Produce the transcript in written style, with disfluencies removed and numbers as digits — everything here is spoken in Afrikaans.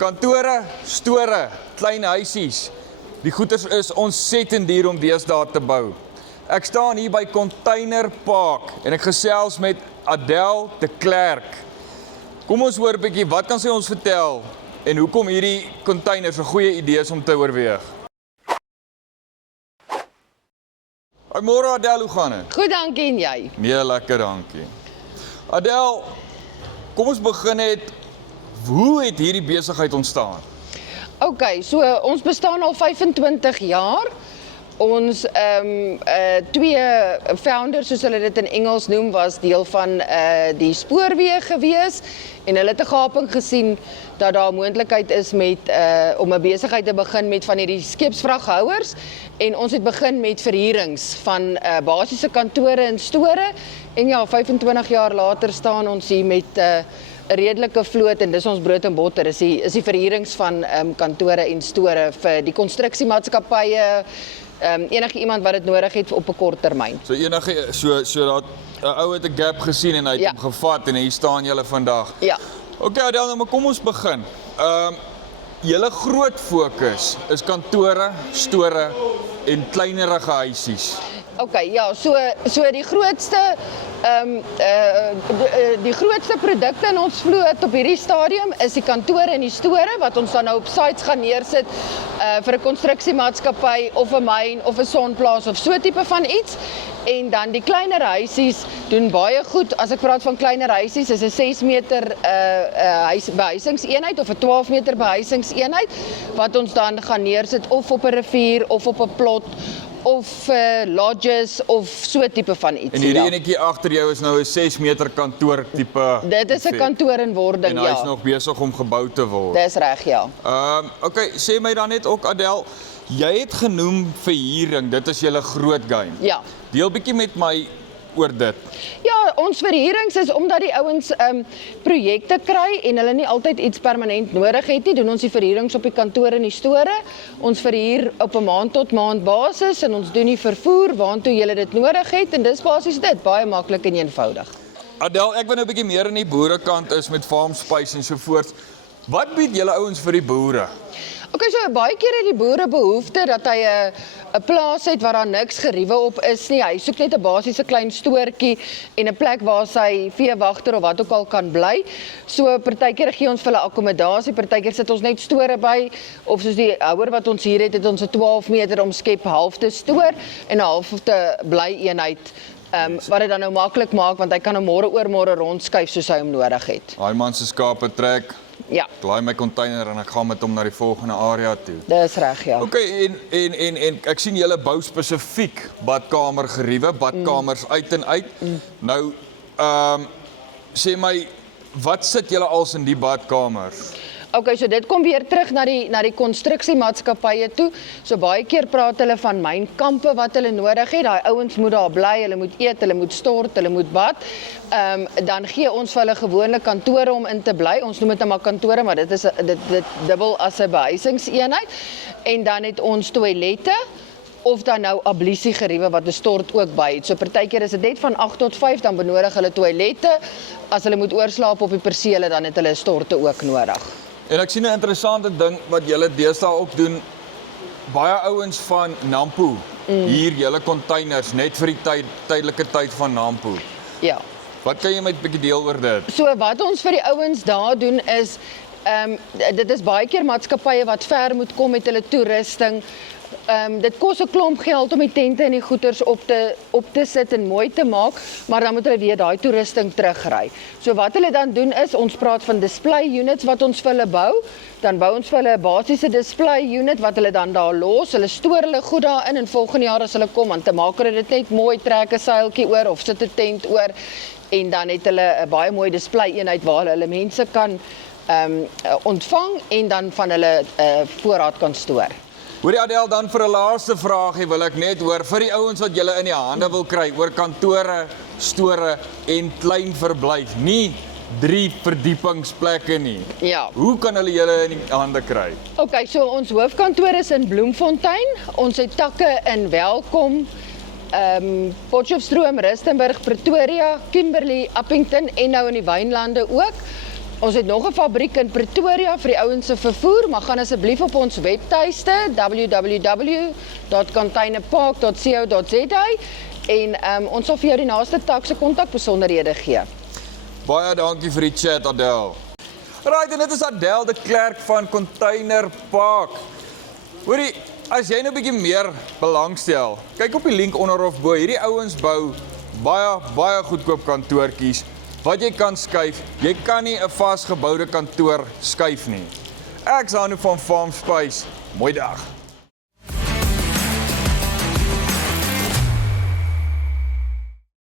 Kantore, store, klein huisies. Die goeders is ontsettend duur om deesdae te bou. Ek staan hier by Container Park en ek gesels met Adèle de Klerk. Kom ons hoor 'n bietjie, wat kan sy ons vertel en hoekom hierdie containers 'n goeie idee is om te oorweeg? Goeiemôre Adèle, hoe gaan dit? Goed, dankie en jy? Nee, lekker, dankie. Adèle, kom ons begin net, hoe het hierdie besigheid ontstaan? OK, so ons bestaan al 25 jaar. Ons twee founders, soos hulle dit in Engels noem, was deel van die spoorweë gewees en hulle het 'n gaping gesien dat daar 'n moontlikheid is met om 'n besigheid te begin met van hierdie skeepsvraghouers en ons het begin met verhuurings van basiese kantore en store en ja, 25 jaar later staan ons hier met 'n redelike vloot en dis ons brood en botter is die verhuurings van kantore en store vir die konstruksiemaatskappye, enige iemand wat dit nodig het op 'n kort termyn. So enige, so dat 'n ou het 'n gap gesien en hy het hom gevat en hier staan julle vandag. Ja. OK Adèle, nou maar kom ons begin. Julle groot fokus is kantore, store en kleinerige huisies. OK, ja, so die grootste die grootste produkte in ons vloot op hierdie stadium is die kantore en die store wat ons dan nou op sites gaan neersit vir 'n konstruksiemaatskappy of 'n myn of 'n sonplaas of so tipe van iets. En dan die kleiner huisies doen baie goed. As ek praat van kleiner huisies, is 'n 6 meter behuisingseenheid of 'n 12 meter behuisingseenheid wat ons dan gaan neersit of op 'n rivier of op 'n plot of lodges of so tipe van iets. En hierdie enetjie agter jou is nou 'n 6 meter kantoor tipe. Dit is 'n kantoor in wording, ja. En hy is nog besig om gebou te word. Dis reg, ja. OK, sê my dan net ook Adèle, jy het genoem verhuuring, dit is julle groot game. Ja. Deel bietjie met my oor dit. Ja, ons verhuurings is omdat die ouens projekte kry en hulle nie altyd iets permanent nodig het nie, doen ons die verhuurings op die kantore en die store. Ons verhuur op 'n maand tot maand basis en ons doen die vervoer waartoe jy dit nodig het en dis basies dit, baie maklik en eenvoudig. Adèle, ek wil nou 'n bietjie meer in die boerekant is met farm space en so voort. Wat bied julle ouens vir die boere? OK, so baie keer het die boere behoefte dat hy 'n plaas het waar daar niks geriewe op is nie. Hy soek net 'n basiese klein stoortjie en 'n plek waar sy veewagter of wat ook al kan bly. So partykeer gee ons vir hulle akkommodasie, partykeer sit ons net store by of soos die houer wat ons hier het ons 'n 12 meter omskep halfte stoor en 'n halfte bly eenheid. Wat dit dan nou maklik maak want hy kan hom môre oormôre rondskuif soos hy hom nodig het. Daai man se skape trek. Ja. Ek laai my container en ek gaan met hom na die volgende area toe. Dis reg, ja. OK, en ek sien julle bou spesifiek badkamer geriewe, badkamers uit en uit. Nou, sê my, wat sit julle als in die badkamers? OK, so dit kom weer terug na die konstruksiemaatskappye toe. So baie keer praat hulle van mynkampe wat hulle nodig het. Daai ouens moet daar bly, hulle moet eet, hulle moet stort, hulle moet bad. Dan gee ons vir hulle gewone kantore om in te bly. Ons noem dit nou maar kantore, maar dit dubbel as 'n behuisingseenheid. En dan het ons toilette of dan nou ablusiegeriewe wat 'n stort ook by het. So partykeer is dit net van 8 tot 5, dan benodig hulle toilette. As hulle moet oorslaap op die persele, dan het hulle storte ook nodig. En ek sien 'n interessante ding wat julle deesdae ook doen. Baie ouens van Nampo, hier julle containers net vir die tydelike tyd van Nampo. Ja. Wat kan jy met 'n bietjie deel oor dit? So wat ons vir die ouens daar doen is, dit is baie keer maatskappye wat ver moet kom met hulle toerusting. Dit kos 'n klomp geld om die tente en die goederes op te sit en mooi te maak, maar dan moet hulle weer daai toerusting terugry. So wat hulle dan doen is, ons praat van display units wat ons vir hulle bou, dan bou ons vir hulle 'n basiese display unit wat hulle dan daar los, hulle stoor hulle goed daarin en volgende jaar as hulle kom, dan te maak hulle dit net mooi, trek 'n seiltjie oor of sit 'n tent oor en dan het hulle 'n baie mooi display eenheid waar hulle mense kan ontvang en dan van hulle voorraad kan stoor. Hoorie Adèle, dan vir 'n laaste vraagie wil ek net hoor, vir die ouens wat julle in die hande wil kry, oor kantore, store en klein verblyf, nie 3 verdiepingsplekke nie. Ja. Hoe kan hulle julle in die hande kry? OK, so ons hoofkantoor is in Bloemfontein, ons het takke in Welkom, Potchefstroom, Rustenburg, Pretoria, Kimberley, Appington en nou in die Wynlande ook. Ons het nog 'n fabriek in Pretoria vir die ouens se vervoer, maar gaan asseblief op ons webtuiste www.containerpark.co.za en ons sal vir jou die naaste tak se kontakbesonderhede gee. Baie dankie vir die chat, Adel. Right, en dit is Adel de Klerk van Container Park. Hoorie, as jy nou 'n bietjie meer belangstel, kyk op die link onder of bo. Hierdie ouens bou baie goedkoop kantoortjies wat jy kan skuif. Jy kan nie 'n vasgeboude kantoor skuif nie. Ek's Hanu van Farm Space. Mooi dag.